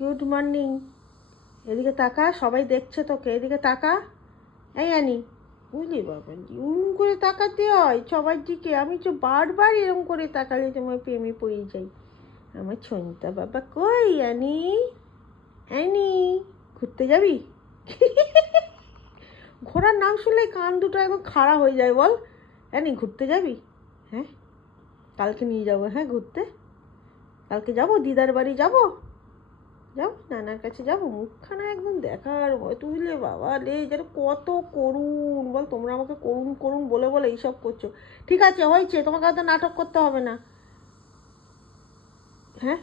Good morning. এদিকে তাকা, সবাই দেখছে তোকে, এদিকে তাকা। এই আনি, বুঝলি বাবা, এরম করে তাকাতে হয় সবার দিকে। আমি তো বারবার এরম করে তাকালে তোমার প্রেমে পড়ে যাই। আমার ছন্তা বাবা কই আনি? আনি, ঘুরতে যাবি? ঘোড়ার নাম শুনলেই কান দুটো একদম খাড়া হয়ে যায়। বল আনি, ঘুরতে যাবি? হ্যাঁ, কালকে নিয়ে যাবো। হ্যাঁ ঘুরতে কালকে যাবো, দিদার বাড়ি যাবো, যাবো নানার কাছে যাবো। মুখখানা একদম দেখার ভয়। তুইলে বাবা রে, যেন কত করুণ। বল, তোমরা আমাকে করুণ করুণ বলে বলে এইসব করছো। ঠিক আছে, হয়েছে, তোমাকে হয়তো নাটক করতে হবে না। হ্যাঁ,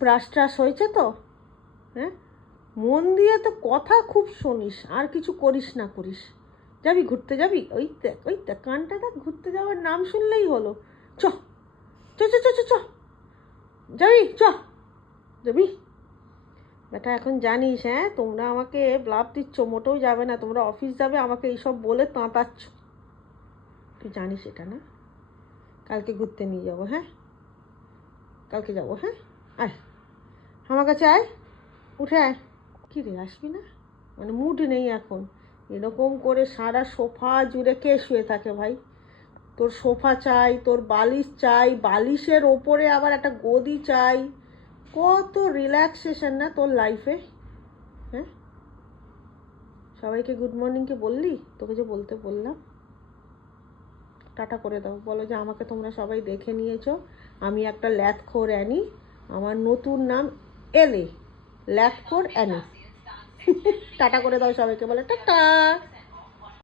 ব্রাশ ট্রাশ হয়েছে তো? হ্যাঁ, মন দিয়ে তো কথা খুব শুনিস, আর কিছু করিস না করিস। যাবি ঘুরতে যাবি? ওই দেখ কানটা দেখ, ঘুরতে যাওয়ার নাম শুনলেই হলো। চ চ চ চ চ চ, যাবি? চ, যাবি বেটা? এখন জানিস, হ্যাঁ তোমরা আমাকে ব্লাফ দিচ্ছ, মোটেও যাবে না। তোমরা অফিস যাবে, আমাকে এইসব বলে তাঁতাচ্ছ। তুই জানিস এটা না? কালকে ঘুরতে নিয়ে যাবো। হ্যাঁ, কালকে যাবো। হ্যাঁ, আয় আমার কাছে, আয়, উঠে আয়। কী রে, আসবি না? মানে মুড নেই এখন। এরকম করে সারা সোফা জুড়ে কে শুয়ে থাকে ভাই? তোর সোফা চাই, তোর বালিশ চাই, বালিশের ওপরে আবার একটা গদি চাই। কত রিল্যাক্সেশন না তোর লাইফে? হ্যাঁ, সবাইকে গুড মর্নিংকে বললি? তোকে যে বলতে বললাম, টাটা করে দাও, বলো যে আমাকে তোমরা সবাই দেখে নিয়েছো, আমি একটা ল্যাথখোর অ্যানি। আমার নতুন নাম এলে, ল্যাথখোর অ্যানি। টাটা করে দাও সবাইকে, বলে টাটা।